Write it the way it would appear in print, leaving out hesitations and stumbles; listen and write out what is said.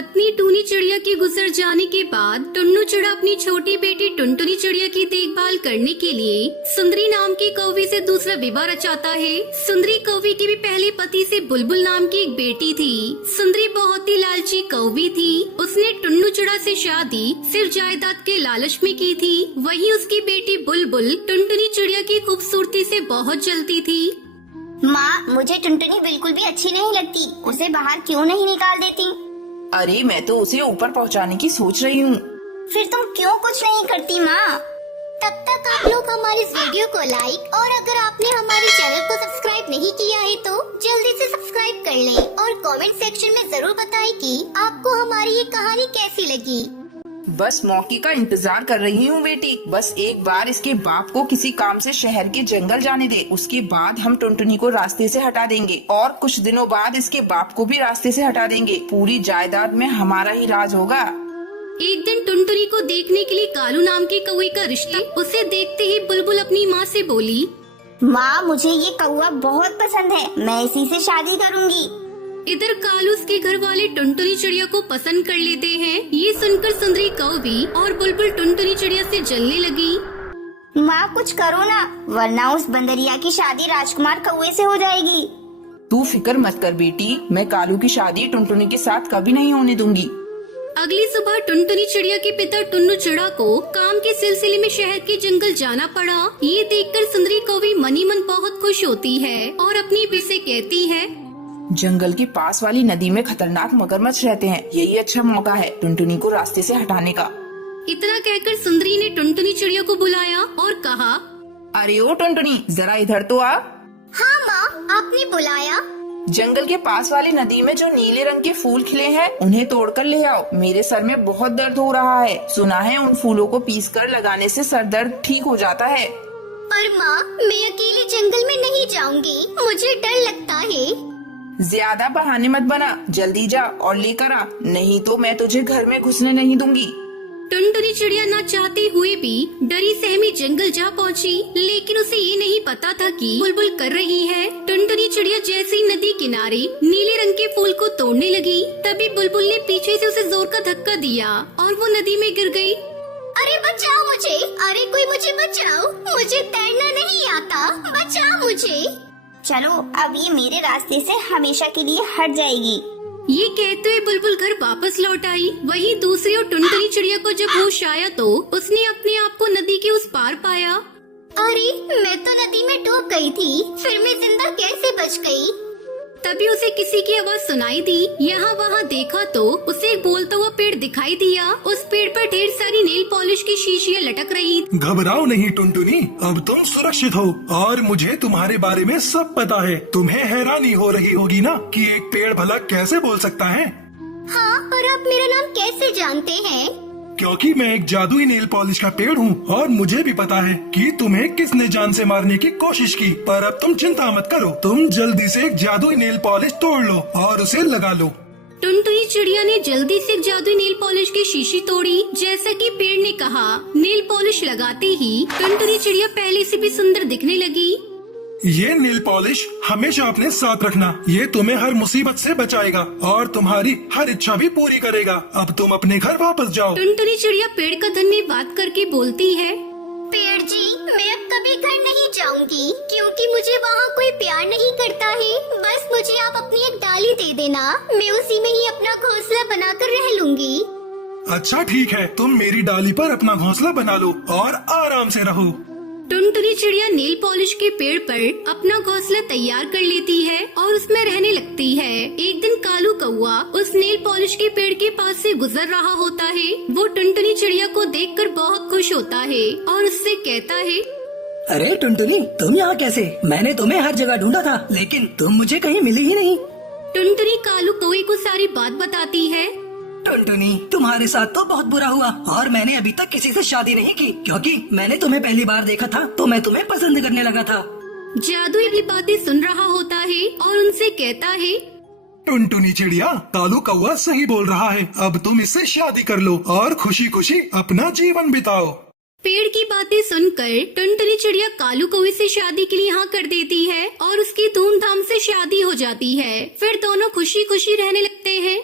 पत्नी टूनी चिड़िया के गुजर जाने के बाद टुन्नू चिड़ा अपनी छोटी बेटी टुनटुनी चिड़िया की देखभाल करने के लिए सुंदरी नाम की कौवी से दूसरा विवाह रचाता है। सुंदरी कौवी के भी पहले पति से बुलबुल नाम की एक बेटी थी। सुंदरी बहुत ही लालची कौवी थी। उसने टुन्नू चिड़ा से शादी सिर्फ जायदाद के लालच में की थी। वहीं उसकी बेटी बुलबुल टुनटुनी चिड़िया की खूबसूरती से बहुत जलती थी। माँ, मुझे टुनटुनी बिल्कुल भी अच्छी नहीं लगती। उसे बाहर क्यों नहीं निकाल देती? अरे मैं तो उसे ऊपर पहुंचाने की सोच रही हूँ। फिर तुम क्यों कुछ नहीं करती माँ? तब तक आप लोग हमारे इस वीडियो को लाइक और अगर आपने हमारे चैनल को सब्सक्राइब नहीं किया है तो जल्दी से सब्सक्राइब कर लें और कमेंट सेक्शन में जरूर बताएं कि आपको हमारी ये कहानी कैसी लगी। बस मौके का इंतजार कर रही हूँ बेटी। बस एक बार इसके बाप को किसी काम से शहर के जंगल जाने दे, उसके बाद हम टुनटुनी को रास्ते से हटा देंगे और कुछ दिनों बाद इसके बाप को भी रास्ते से हटा देंगे। पूरी जायदाद में हमारा ही राज होगा। एक दिन टुनटुनी को देखने के लिए कालू नाम के कौवे का रिश्ता। उसे देखते ही बुलबुल अपनी माँ से बोली, माँ, मुझे ये कौवा बहुत पसंद है, मैं इसी से शादी करूँगी। इधर कालू के घर वाले टुनटुनी चिड़िया को पसंद कर लेते हैं। ये सुनकर सुंदरी कौवी और बुलबुल टुनटुनी चिड़िया से जलने लगी। माँ, कुछ करो ना, वरना उस बंदरिया की शादी राजकुमार कौवे से हो जाएगी। तू फिक्र मत कर बेटी, मैं कालू की शादी टुनटुनी के साथ कभी नहीं होने दूंगी। अगली सुबह टुनटुनी चिड़िया के पिता टुन्नू चिड़ा को काम के सिलसिले में शहर के जंगल जाना पड़ा। ये देखकर सुंदरी कौवी मनी मन बहुत खुश होती है और अपनी बीवी से कहती है, जंगल के पास वाली नदी में खतरनाक मगरमच्छ रहते हैं, यही अच्छा मौका है टुनटुनी को रास्ते से हटाने का। इतना कहकर सुंदरी ने टुनटुनी चिड़िया को बुलाया और कहा, अरे ओ टुनटुनी, जरा इधर तो आ। हाँ माँ, आपने बुलाया? जंगल के पास वाली नदी में जो नीले रंग के फूल खिले हैं उन्हें तोड़कर ले आओ। मेरे सर में बहुत दर्द हो रहा है। सुना है उन फूलों को पीसकर लगाने से सर दर्द ठीक हो जाता है। पर माँ, मैं अकेले जंगल में नहीं जाऊंगी, मुझे डर लगता है। ज्यादा बहाने मत बना, जल्दी जा और लेकर आ, नहीं तो मैं तुझे घर में घुसने नहीं दूंगी। टुनटुनी चिड़िया न चाहते हुए भी डरी सहमी जंगल जा पहुंची, लेकिन उसे ये नहीं पता था कि बुलबुल कर रही है। टुनटुनी चिड़िया जैसे ही नदी किनारे नीले रंग के फूल को तोड़ने लगी, तभी बुलबुल ने पीछे से उसे जोर का धक्का दिया और वो नदी में गिर गई। अरे बचाओ मुझे, अरे कोई मुझे बचाओ, मुझे तैरना नहीं आता, बचाओ मुझे। चलो, अब ये मेरे रास्ते से हमेशा के लिए हट जाएगी। ये कहते हुए बुलबुल घर वापस लौट आई। वहीं दूसरी ओर टुनटुनी चिड़िया को जब होश आया तो उसने अपने आप को नदी के उस पार पाया। अरे, मैं तो नदी में डूब गई थी, फिर मैं जिंदा कैसे बच गई? तभी उसे किसी की आवाज सुनाई दी। यहाँ वहाँ देखा तो उसे एक बोलता हुआ पेड़ दिखाई दिया। उस पेड़ पर ढेर सारी नेल पॉलिश की शीशियाँ लटक रही। घबराओ नहीं टुनटुनी, अब तुम सुरक्षित हो और मुझे तुम्हारे बारे में सब पता है। तुम्हें हैरानी हो रही होगी ना कि एक पेड़ भला कैसे बोल सकता है। हाँ, और आप मेरा नाम कैसे जानते हैं? क्योंकि मैं एक जादुई नेल पॉलिश का पेड़ हूँ और मुझे भी पता है कि तुम्हें किसने जान से मारने की कोशिश की। पर अब तुम चिंता मत करो, तुम जल्दी से एक जादुई नेल पॉलिश तोड़ लो और उसे लगा लो। टुनटुनी चिड़िया ने जल्दी से जादुई नेल पॉलिश की शीशी तोड़ी जैसा कि पेड़ ने कहा। नेल पॉलिश लगाते ही टुनटुनी चिड़िया पहले से भी सुंदर दिखने लगी। ये नेल पॉलिश हमेशा अपने साथ रखना, ये तुम्हें हर मुसीबत से बचाएगा और तुम्हारी हर इच्छा भी पूरी करेगा। अब तुम अपने घर वापस जाओ। टुनटुनी चिड़िया पेड़ का धन्यवाद करके बोलती है, पेड़ जी, मैं अब कभी घर नहीं जाऊंगी क्योंकि मुझे वहाँ कोई प्यार नहीं करता है। बस मुझे आप अपनी एक डाली दे देना, मैं उसी में ही अपना घोंसला बनाकर रह लूंगी। अच्छा ठीक है, तुम मेरी डाली पर अपना घोंसला बना लो और आराम से रहो। टुनटुनी चिड़िया नेल पॉलिश के पेड़ पर अपना घोंसला तैयार कर लेती है और उसमें रहने लगती है। एक दिन कालू कौवा उस नेल पॉलिश के पेड़ के पास से गुजर रहा होता है। वो टुनटुनी चिड़िया को देखकर बहुत खुश होता है और उससे कहता है, अरे टुनटुनी, तुम यहाँ कैसे? मैंने तुम्हें हर जगह ढूंढा था लेकिन तुम मुझे कहीं मिली ही नहीं। टुनटुनी कालू कौवे को सारी बात बताती है। टुनटुनी, तुम्हारे साथ तो बहुत बुरा हुआ और मैंने अभी तक किसी से शादी नहीं की क्योंकि मैंने तुम्हें पहली बार देखा था तो मैं तुम्हें पसंद करने लगा था। जादुई भी बातें सुन रहा होता है और उनसे कहता है, टुनटुनी चिड़िया, कालू कौवा सही बोल रहा है, अब तुम इससे शादी कर लो और खुशी खुशी अपना जीवन बिताओ। पेड़ की बातें सुनकर टुनटुनी चिड़िया कालू कौवे से शादी के लिए हाँ कर देती है और उसकी धूमधाम से शादी हो जाती है। फिर दोनों खुशी खुशी रहने लगते हैं।